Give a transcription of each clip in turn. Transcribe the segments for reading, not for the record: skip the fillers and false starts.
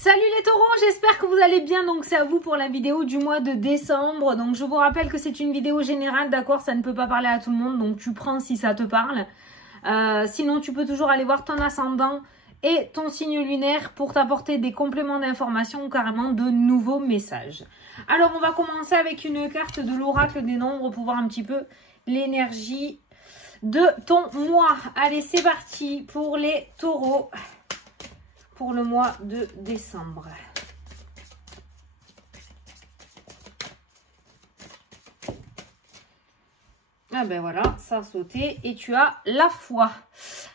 Salut les taureaux, j'espère que vous allez bien. Donc c'est à vous pour la vidéo du mois de décembre. Donc je vous rappelle que c'est une vidéo générale, d'accord, ça ne peut pas parler à tout le monde, donc tu prends si ça te parle. Sinon tu peux toujours aller voir ton ascendant et ton signe lunaire pour t'apporter des compléments d'information ou carrément de nouveaux messages. Alors on va commencer avec une carte de l'oracle des nombres pour voir un petit peu l'énergie de ton mois. Allez, c'est parti pour les taureaux pour le mois de décembre. Ah ben voilà, ça a sauté et tu as la foi.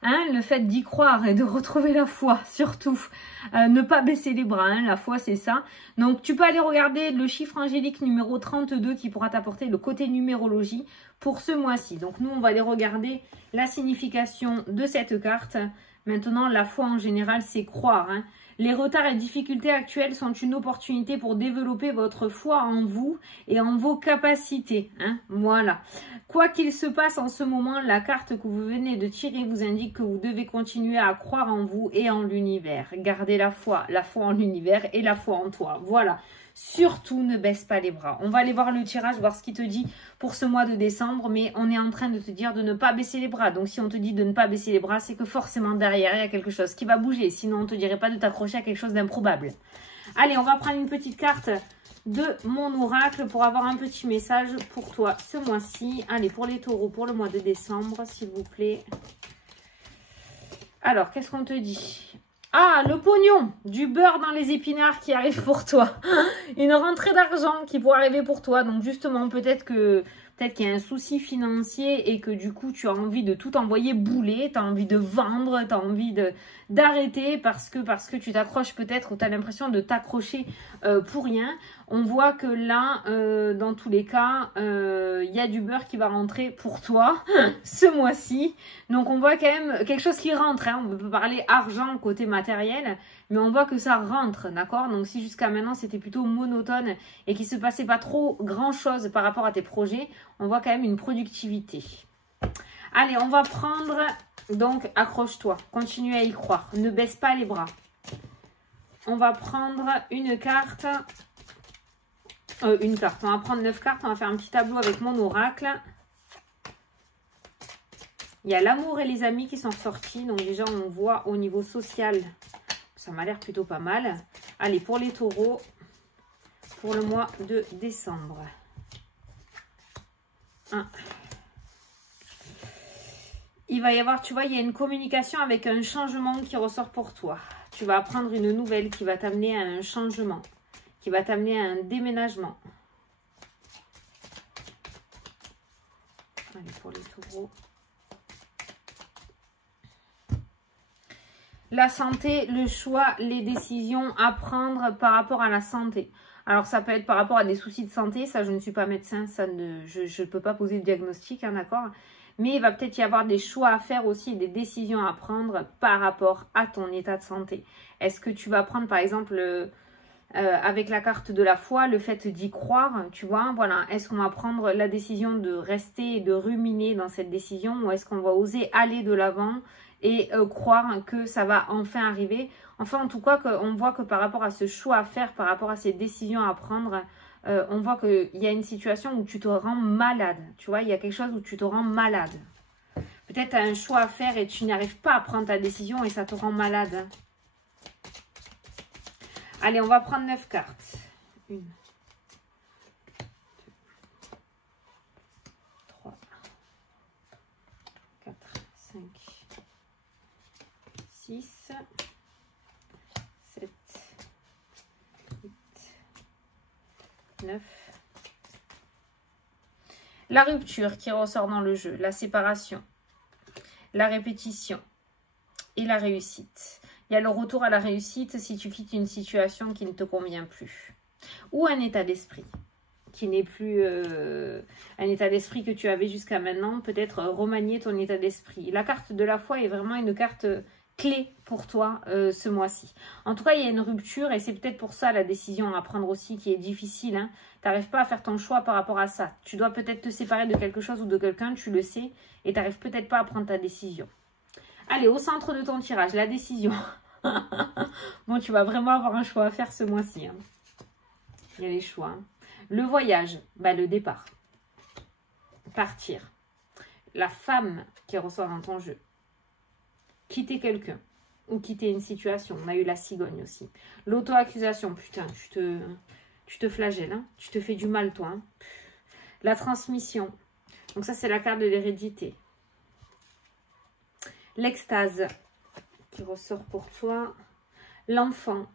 Hein, le fait d'y croire et de retrouver la foi, surtout. Ne pas baisser les bras, hein, la foi c'est ça. Donc tu peux aller regarder le chiffre angélique numéro 32 qui pourra t'apporter le côté numérologie pour ce mois-ci. Donc nous on va aller regarder la signification de cette carte. Maintenant la foi en général c'est croire. Hein. Les retards et difficultés actuelles sont une opportunité pour développer votre foi en vous et en vos capacités. Hein, voilà. Quoi qu'il se passe en ce moment, la carte que vous venez de tirer vous indique que vous devez continuer à croire en vous et en l'univers. Gardez la foi en l'univers et la foi en toi. Voilà. Surtout, ne baisse pas les bras. On va aller voir le tirage, voir ce qu'il te dit pour ce mois de décembre. Mais on est en train de te dire de ne pas baisser les bras. Donc, si on te dit de ne pas baisser les bras, c'est que forcément, derrière, il y a quelque chose qui va bouger. Sinon, on ne te dirait pas de t'accrocher à quelque chose d'improbable. Allez, on va prendre une petite carte de mon oracle pour avoir un petit message pour toi ce mois-ci. Allez, pour les taureaux, pour le mois de décembre, s'il vous plaît. Alors, qu'est-ce qu'on te dit ? Ah, le pognon, du beurre dans les épinards qui arrive pour toi. Une rentrée d'argent qui pourrait arriver pour toi. Donc justement, peut-être qu'il y a un souci financier et que du coup, tu as envie de tout envoyer bouler. Tu as envie de vendre, tu as envie d'arrêter parce que tu t'accroches peut-être ou tu as l'impression de t'accrocher pour rien. On voit que là, dans tous les cas, il y a du beurre qui va rentrer pour toi ce mois-ci. Donc, on voit quand même quelque chose qui rentre. Hein. On peut parler argent côté matériel, mais on voit que ça rentre, d'accord? Donc, si jusqu'à maintenant, c'était plutôt monotone et qu'il ne se passait pas trop grand-chose par rapport à tes projets, on voit quand même une productivité. Allez, on va prendre... Donc, accroche-toi. Continue à y croire. Ne baisse pas les bras. On va prendre une carte... on va prendre 9 cartes, on va faire un petit tableau avec mon oracle. Il y a l'amour et les amis qui sont sortis, donc déjà on voit au niveau social, ça m'a l'air plutôt pas mal. Allez, pour les taureaux, pour le mois de décembre. Il va y avoir, tu vois, il y a une communication avec un changement qui ressort pour toi. Tu vas apprendre une nouvelle qui va t'amener à un changement, qui va t'amener à un déménagement. Allez, pour les taureaux. La santé, le choix, les décisions à prendre par rapport à la santé. Alors, ça peut être par rapport à des soucis de santé. Ça, je ne suis pas médecin. Je ne peux pas poser de diagnostic, hein, d'accord? Mais il va peut-être y avoir des choix à faire aussi et des décisions à prendre par rapport à ton état de santé. Est-ce que tu vas prendre, par exemple... avec la carte de la foi, le fait d'y croire, tu vois, voilà, est-ce qu'on va prendre la décision de rester et de ruminer dans cette décision ou est-ce qu'on va oser aller de l'avant et croire que ça va enfin arriver? Enfin, en tout cas, on voit que par rapport à ce choix à faire, par rapport à ces décisions à prendre, on voit qu'il y a une situation où tu te rends malade, tu vois, il y a quelque chose où tu te rends malade. Peut-être tu as un choix à faire et tu n'arrives pas à prendre ta décision et ça te rend malade. Allez, on va prendre 9 cartes. 1, 2, 3, 4, 5, 6, 7, 8, 9. La rupture qui ressort dans le jeu, la séparation, la répétition et la réussite. Il y a le retour à la réussite si tu quittes une situation qui ne te convient plus. Ou un état d'esprit qui n'est plus un état d'esprit que tu avais jusqu'à maintenant. Peut-être remanier ton état d'esprit. La carte de la foi est vraiment une carte clé pour toi ce mois-ci. En tout cas, il y a une rupture et c'est peut-être pour ça la décision à prendre aussi qui est difficile. Hein. Tu n'arrives pas à faire ton choix par rapport à ça. Tu dois peut-être te séparer de quelque chose ou de quelqu'un, tu le sais, et tu n'arrives peut-être pas à prendre ta décision. Allez, au centre de ton tirage, la décision. Bon, tu vas vraiment avoir un choix à faire ce mois-ci. Hein. Il y a les choix. Hein. Le voyage, bah, le départ. Partir. La femme qui ressort dans ton jeu. Quitter quelqu'un. Ou quitter une situation. On a eu la cigogne aussi. L'auto-accusation. Putain, tu te flagelles. Hein. Tu te fais du mal, toi. Hein. La transmission. Donc ça, c'est la carte de l'hérédité. L'extase qui ressort pour toi. L'enfant.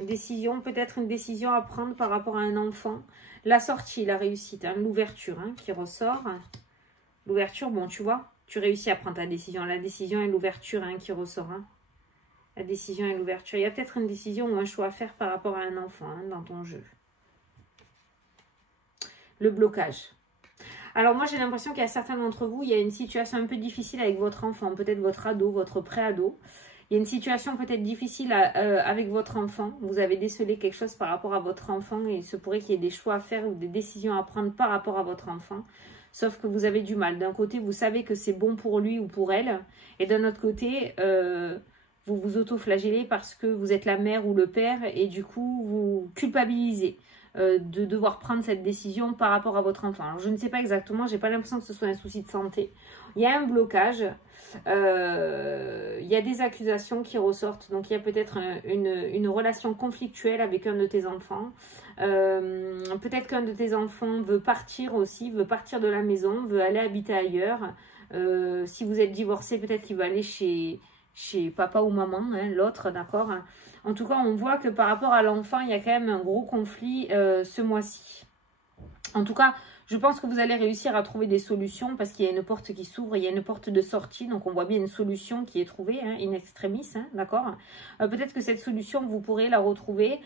Décision, peut-être une décision à prendre par rapport à un enfant. La sortie, la réussite, hein, l'ouverture hein, qui ressort. L'ouverture, bon, tu vois, tu réussis à prendre ta décision. La décision et l'ouverture hein, qui ressort. Hein. La décision et l'ouverture. Il y a peut-être une décision ou un choix à faire par rapport à un enfant hein, dans ton jeu. Le blocage. Alors moi, j'ai l'impression qu'il y a certains d'entre vous, il y a une situation un peu difficile avec votre enfant. Peut-être votre ado, votre pré-ado. Il y a une situation peut-être difficile avec votre enfant. Vous avez décelé quelque chose par rapport à votre enfant et il se pourrait qu'il y ait des choix à faire ou des décisions à prendre par rapport à votre enfant. Sauf que vous avez du mal. D'un côté, vous savez que c'est bon pour lui ou pour elle. Et d'un autre côté, vous vous auto-flagellez parce que vous êtes la mère ou le père et du coup, vous culpabilisez de devoir prendre cette décision par rapport à votre enfant. Alors, je ne sais pas exactement, j'ai pas l'impression que ce soit un souci de santé. Il y a un blocage, il y a des accusations qui ressortent, donc il y a peut-être une relation conflictuelle avec un de tes enfants. Peut-être qu'un de tes enfants veut partir aussi, veut partir de la maison, veut aller habiter ailleurs. Si vous êtes divorcé, peut-être qu'il va aller chez papa ou maman, hein, l'autre, d'accord. En tout cas, on voit que par rapport à l'enfant, il y a quand même un gros conflit ce mois-ci. En tout cas, je pense que vous allez réussir à trouver des solutions parce qu'il y a une porte qui s'ouvre, il y a une porte de sortie. Donc, on voit bien une solution qui est trouvée, hein, in extremis, hein, d'accord. Peut-être que cette solution, vous pourrez la retrouver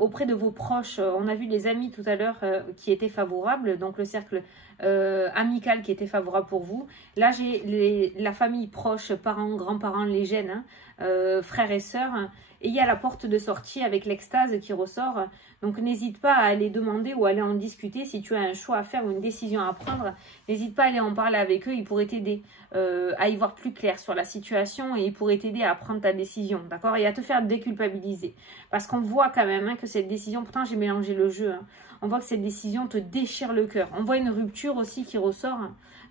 auprès de vos proches. On a vu les amis tout à l'heure qui étaient favorables, donc le cercle amical qui était favorable pour vous. Là, j'ai la famille proche, parents, grands-parents, les gènes, hein, frères et sœurs. Et il y a la porte de sortie avec l'extase qui ressort. Donc, n'hésite pas à aller demander ou à aller en discuter. Si tu as un choix à faire ou une décision à prendre, n'hésite pas à aller en parler avec eux. Ils pourraient t'aider à y voir plus clair sur la situation et ils pourraient t'aider à prendre ta décision, d'accord? Et à te faire déculpabiliser. Parce qu'on voit quand même hein, que cette décision, pourtant j'ai mélangé le jeu, hein, on voit que cette décision te déchire le cœur. On voit une rupture aussi qui ressort.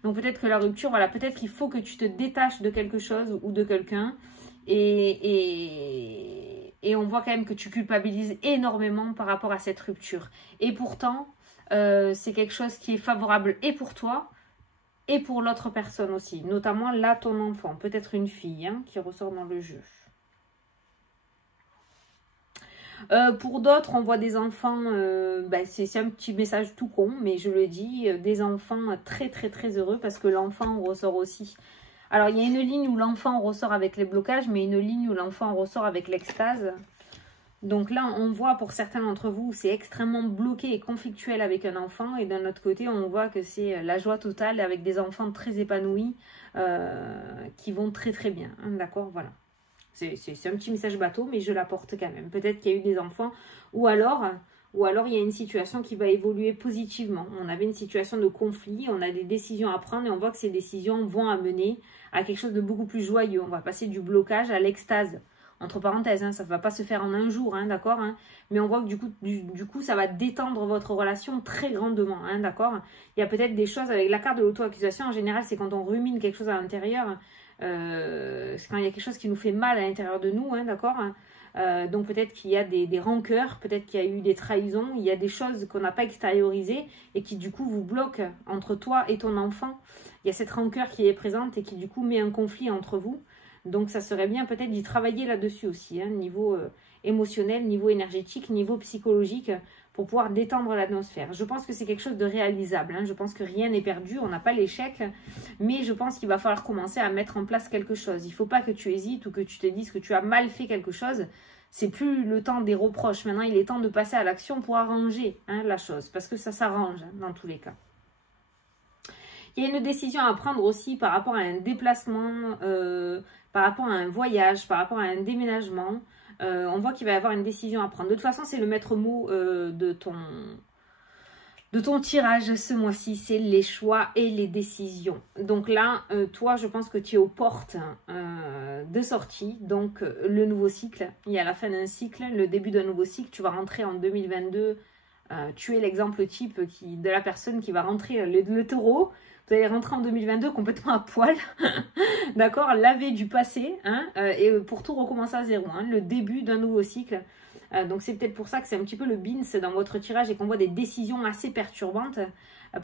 Donc, peut-être que la rupture, voilà, peut-être qu'il faut que tu te détaches de quelque chose ou de quelqu'un. Et on voit quand même que tu culpabilises énormément par rapport à cette rupture. Et pourtant, c'est quelque chose qui est favorable et pour toi et pour l'autre personne aussi. Notamment là, ton enfant, peut-être une fille hein, qui ressort dans le jeu. Pour d'autres, on voit des enfants, c'est un petit message tout con, mais je le dis, des enfants très très très heureux parce que l'enfant ressort aussi. Alors, il y a une ligne où l'enfant ressort avec les blocages, mais une ligne où l'enfant ressort avec l'extase. Donc là, on voit pour certains d'entre vous, c'est extrêmement bloqué et conflictuel avec un enfant. Et d'un autre côté, on voit que c'est la joie totale avec des enfants très épanouis qui vont très très bien. Hein, d'accord, voilà. C'est un petit message bateau, mais je l'apporte quand même. Peut-être qu'il y a eu des enfants ou alors il y a une situation qui va évoluer positivement. On avait une situation de conflit, on a des décisions à prendre et on voit que ces décisions vont amener à quelque chose de beaucoup plus joyeux. On va passer du blocage à l'extase. Entre parenthèses, hein, ça ne va pas se faire en un jour, hein, d'accord hein, mais on voit que du coup, ça va détendre votre relation très grandement, hein, d'accord. Il y a peut-être des choses avec la carte de l'auto-accusation. En général, c'est quand on rumine quelque chose à l'intérieur. C'est quand il y a quelque chose qui nous fait mal à l'intérieur de nous, hein, d'accord. Donc peut-être qu'il y a des rancœurs, peut-être qu'il y a eu des trahisons, il y a des choses qu'on n'a pas extériorisées et qui du coup vous bloquent entre toi et ton enfant. Il y a cette rancœur qui est présente et qui du coup met un conflit entre vous. Donc ça serait bien peut-être d'y travailler là-dessus aussi, hein, niveau émotionnel, niveau énergétique, niveau psychologique, pour pouvoir détendre l'atmosphère. Je pense que c'est quelque chose de réalisable, hein. Je pense que rien n'est perdu, on n'a pas l'échec, mais je pense qu'il va falloir commencer à mettre en place quelque chose. Il ne faut pas que tu hésites ou que tu te dises que tu as mal fait quelque chose. C'est plus le temps des reproches. Maintenant, il est temps de passer à l'action pour arranger hein, la chose, parce que ça s'arrange hein, dans tous les cas. Il y a une décision à prendre aussi par rapport à un déplacement, par rapport à un voyage, par rapport à un déménagement. On voit qu'il va y avoir une décision à prendre. De toute façon, c'est le maître mot de de ton tirage ce mois-ci, c'est les choix et les décisions. Donc là, toi, je pense que tu es aux portes de sortie. Donc, le nouveau cycle, il y a la fin d'un cycle, le début d'un nouveau cycle. Tu vas rentrer en 2022. Tu es l'exemple type de la personne qui va rentrer, le taureau. Vous allez rentrer en 2022 complètement à poil. D'accord, laver du passé. Hein, et pour tout recommencer à zéro. Hein, le début d'un nouveau cycle. Donc c'est peut-être pour ça que c'est un petit peu le bins dans votre tirage et qu'on voit des décisions assez perturbantes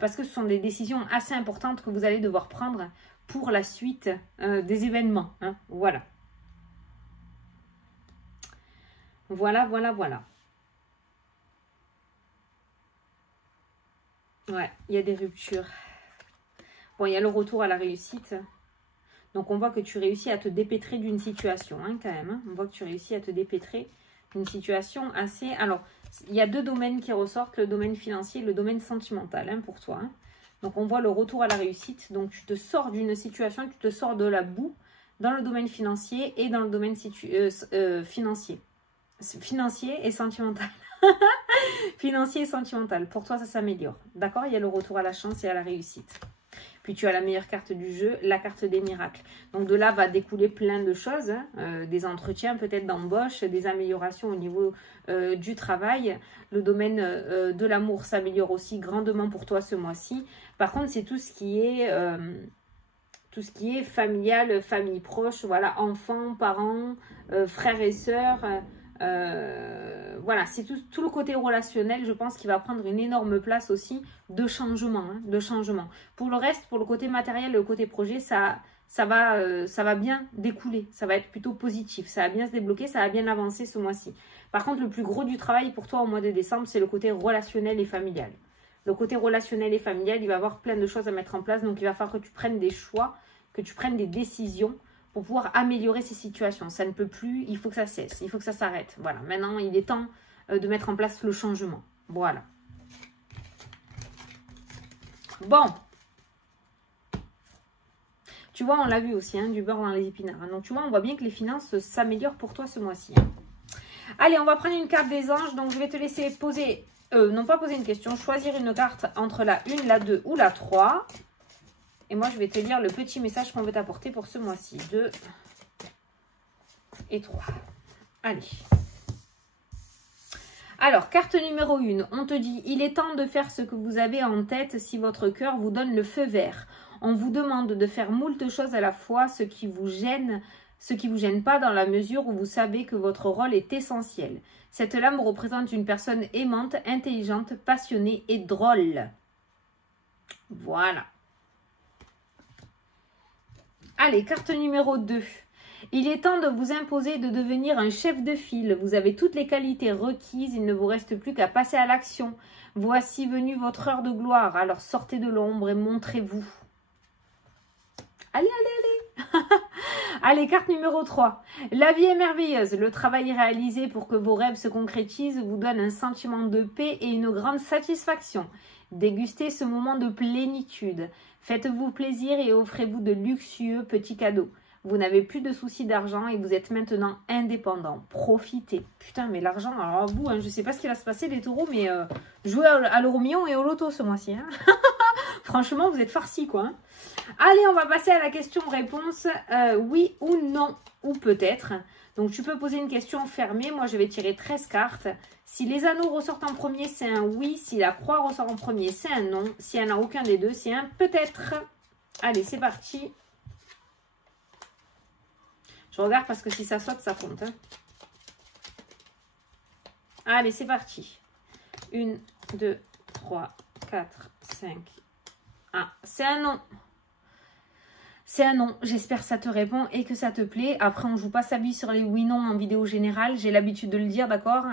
parce que ce sont des décisions assez importantes que vous allez devoir prendre pour la suite des événements. Hein. Voilà. Voilà. Ouais, il y a des ruptures. Bon, il y a le retour à la réussite. Donc on voit que tu réussis à te dépêtrer d'une situation hein, quand même. Hein. On voit que tu réussis à te dépêtrer une situation assez... Alors, il y a deux domaines qui ressortent, le domaine financier et le domaine sentimental hein, pour toi. Hein. Donc, on voit le retour à la réussite. Donc, tu te sors d'une situation, tu te sors de la boue dans le domaine financier et dans le domaine financier. Financier et sentimental. Financier et sentimental. Pour toi, ça s'améliore. D'accord? Il y a le retour à la chance et à la réussite. Puis tu as la meilleure carte du jeu, la carte des miracles. Donc de là va découler plein de choses, hein, des entretiens peut-être d'embauche, des améliorations au niveau du travail. Le domaine de l'amour s'améliore aussi grandement pour toi ce mois-ci. Par contre, c'est tout ce qui est familial, famille proche, voilà, enfants, parents, frères et sœurs. Voilà, c'est tout le côté relationnel, je pense, qui va prendre une énorme place aussi de changement, hein, de changement. Pour le reste, pour le côté matériel, le côté projet, ça va bien découler, ça va être plutôt positif, ça va bien se débloquer, ça va bien avancer ce mois-ci. Par contre, le plus gros du travail pour toi au mois de décembre, c'est le côté relationnel et familial. Le côté relationnel et familial, il va y avoir plein de choses à mettre en place, donc il va falloir que tu prennes des choix, que tu prennes des décisions pour pouvoir améliorer ces situations. Ça ne peut plus, il faut que ça cesse, il faut que ça s'arrête. Voilà, maintenant, il est temps de mettre en place le changement. Voilà. Bon. Tu vois, on l'a vu aussi, hein, du beurre dans les épinards. Donc, tu vois, on voit bien que les finances s'améliorent pour toi ce mois-ci. Hein. Allez, on va prendre une carte des anges. Donc, je vais te laisser poser, non pas poser une question, choisir une carte entre la 1, la 2 ou la 3. Et moi, je vais te lire le petit message qu'on veut t'apporter pour ce mois-ci. 2 et 3. Allez. Alors, carte numéro 1. On te dit, il est temps de faire ce que vous avez en tête si votre cœur vous donne le feu vert. On vous demande de faire moult choses à la fois, ce qui vous gêne pas dans la mesure où vous savez que votre rôle est essentiel. Cette lame représente une personne aimante, intelligente, passionnée et drôle. Voilà. Allez, carte numéro 2. Il est temps de vous imposer de devenir un chef de file. Vous avez toutes les qualités requises. Il ne vous reste plus qu'à passer à l'action. Voici venue votre heure de gloire. Alors sortez de l'ombre et montrez-vous. Allez, allez, allez. Allez, carte numéro 3. La vie est merveilleuse. Le travail réalisé pour que vos rêves se concrétisent vous donne un sentiment de paix et une grande satisfaction. Dégustez ce moment de plénitude. Faites-vous plaisir et offrez-vous de luxueux petits cadeaux. Vous n'avez plus de soucis d'argent et vous êtes maintenant indépendant. Profitez. Putain, mais l'argent, alors vous, hein, je ne sais pas ce qui va se passer les taureaux, mais jouez à l'euro million et au loto ce mois-ci. Hein. Franchement, vous êtes farcis, quoi. Hein. Allez, on va passer à la question-réponse. Oui ou non, ou peut-être. Donc, tu peux poser une question fermée. Moi, je vais tirer 13 cartes. Si les anneaux ressortent en premier, c'est un oui. Si la croix ressort en premier, c'est un non. S'il n'y en a aucun des deux, c'est un peut-être. Allez, c'est parti. Je regarde parce que si ça saute, ça compte. Hein. Allez, c'est parti. 1, 2, 3, 4, 5. Ah, c'est un non. C'est un non. J'espère que ça te répond et que ça te plaît. Après, on ne joue pas sa vie sur les oui-non en vidéo générale. J'ai l'habitude de le dire, d'accord?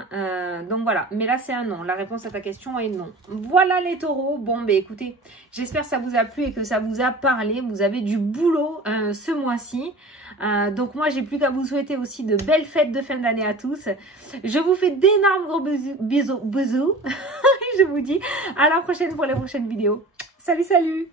Donc voilà. Mais là, c'est un non. La réponse à ta question est non. Voilà les taureaux. Bon, ben écoutez, j'espère que ça vous a plu et que ça vous a parlé. Vous avez du boulot ce mois-ci. Donc moi, j'ai plus qu'à vous souhaiter aussi de belles fêtes de fin d'année à tous. Je vous fais d'énormes gros bisous. Et je vous dis à la prochaine pour les prochaines vidéos. Salut, salut!